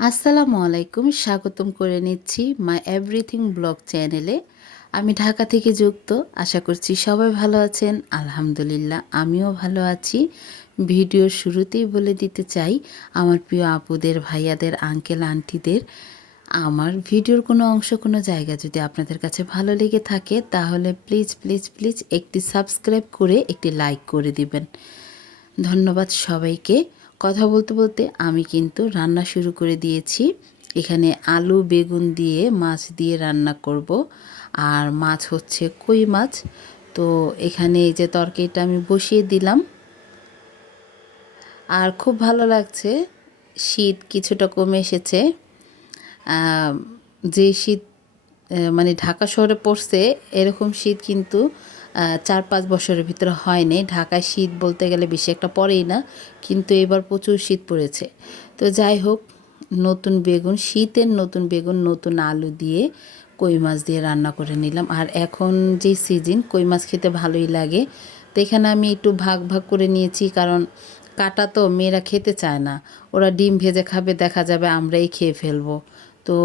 আসসালামু আলাইকুম, স্বাগতম করে নিচ্ছি মাই এভরিথিং ব্লগ চ্যানেলে। আমি ঢাকা থেকে যুক্ত। আশা করছি সবাই ভালো আছেন। আলহামদুলিল্লাহ আমিও ভালো আছি। ভিডিওর শুরুতেই বলে দিতে চাই আমার প্রিয় আপুদের, ভাইয়াদের, আঙ্কেল আন্টিদের, আমার ভিডিওর কোনো অংশ, কোনো জায়গা যদি আপনাদের কাছে ভালো লেগে থাকে তাহলে প্লিজ প্লিজ প্লিজ একটি সাবস্ক্রাইব করে একটি লাইক করে দিবেন। ধন্যবাদ সবাইকে। কথা বলতে বলতে আমি কিন্তু রান্না শুরু করে দিয়েছি। এখানে আলু বেগুন দিয়ে মাছ দিয়ে রান্না করব। আর মাছ হচ্ছে কই মাছ। তো এখানে এই যে তরকারিটা আমি বসিয়ে দিলাম। আর খুব ভালো লাগছে, শীত কিছুটা কমে এসেছে। যে শীত মানে ঢাকা শহরে পড়ছে এরকম শীত কিন্তু 4-5 বছরের ভিতরে হয়নি। ঢাকায় শীত বলতে গেলে বেশি একটা পড়েই না, কিন্তু এবার প্রচুর শীত পড়েছে। তো যাই হোক, নতুন বেগুন, শীতের নতুন বেগুন, নতুন আলু দিয়ে কই মাছ দিয়ে রান্না করে নিলাম। আর এখন যে সিজন, কই মাছ খেতে ভালোই লাগে। তো এখানে আমি একটু ভাগ ভাগ করে নিয়েছি, কারণ কাটা তো মেয়েরা খেতে চায় না। ওরা ডিম ভেজে খাবে, দেখা যাবে আমরাই খেয়ে ফেলবো। তো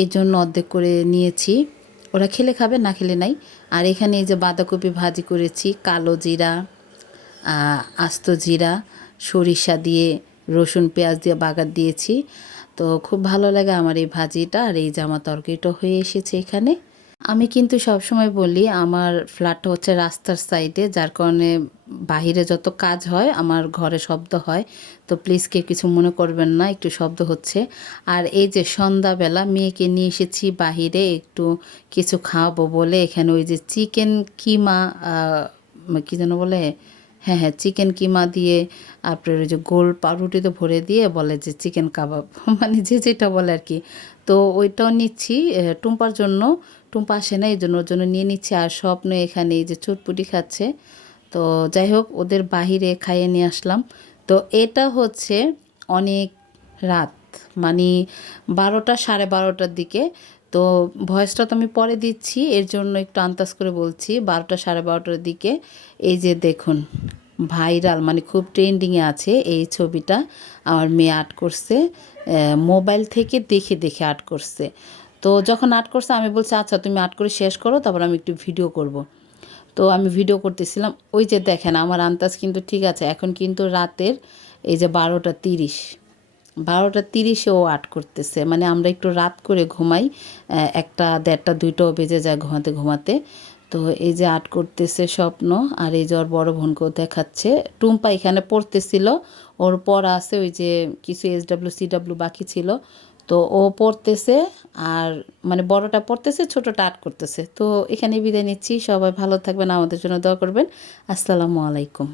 এই জন্য অর্ধেক করে নিয়েছি। ওরা খেলে খাবে, না খেলে নাই। আর এখানে এই যে বাঁধাকপি ভাজি করেছি, কালো জিরা, আস্ত জিরা, সরিষা দিয়ে, রসুন পেঁয়াজ দিয়ে বাগার দিয়েছি। তো খুব ভালো লাগে আমার এই ভাজিটা। আর এই যে আমার তরকারিটা হয়ে এসেছে এখানে। আমি কিন্তু সবসময় বলি আমার ফ্ল্যাটটা হচ্ছে রাস্তার সাইডে, যার কারণে বাহিরে যত কাজ হয় আমার ঘরে শব্দ হয়। তো প্লিজ কেউ কিছু মনে করবেন না, একটু শব্দ হচ্ছে। আর এই যে সন্ধ্যাবেলা মেয়েকে নিয়ে এসেছি বাহিরে একটু কিছু খাওয়াবো বলে। এখানে ওই যে চিকেন কিমা, কী যেন বলে, হ্যাঁ হ্যাঁ, চিকেন কিমা দিয়ে আপনার ওই যে গোল পাউরুটিতে ভরে দিয়ে বলে যে চিকেন কাবাব, মানে যে যেটা বলে আর কি। তো ওইটাও নিচ্ছি টুম্পার জন্য। টুম্পা আসে না, এই জন্য ওর জন্য নিয়ে নিচ্ছি। আর স্বপ্ন এখানে এই যে চটপুটি খাচ্ছে। তো যাই হোক, ওদের বাহিরে খাইয়ে নিয়ে আসলাম। তো এটা হচ্ছে অনেক রাত, মানে 12টা 12:30টার দিকে। তো ভয়েসটা তো আমি পরে দিচ্ছি, এর জন্য একটু আন্দাজ করে বলছি। 12টা 12:30টার দিকে এই যে দেখুন, ভাইরাল মানে খুব ট্রেন্ডিংয়ে আছে এই ছবিটা। আমার মেয়ে আর্ট করছে, মোবাইল থেকে দেখে দেখে আর্ট করছে। তো যখন আর্ট করছে আমি বলছি আচ্ছা তুমি আর্ট করে শেষ করো, তারপর আমি একটু ভিডিও করব। তো আমি ভিডিও করতেছিলাম। ওই যে দেখেন আমার আন্দাজ কিন্তু ঠিক আছে। এখন কিন্তু রাতের এই যে 12টা 30, 12টা 30-এ ও আর্ট করতেছে। মানে আমরা একটু রাত করে ঘুমাই, 1টা 1:30 2টাও বেজে যায় ঘুমাতে ঘুমাতে। তো এই যে আর্ট করতেছে স্বপ্ন। আর এই যে ওর বড় বোনকেও দেখাচ্ছে। টুম্পা এখানে পড়তেছিল, ওর পড়া আছে, ওই যে কিছু SW CW বাকি ছিল। তো ও পড়তেছে। আর মানে বড়টা পড়তেছে, ছোটটা আর্ট করতেছে। তো এখানে বিদায় নিচ্ছি। সবাই ভালো থাকবেন, আমাদের জন্য দোয়া করবেন। আসসালামু আলাইকুম।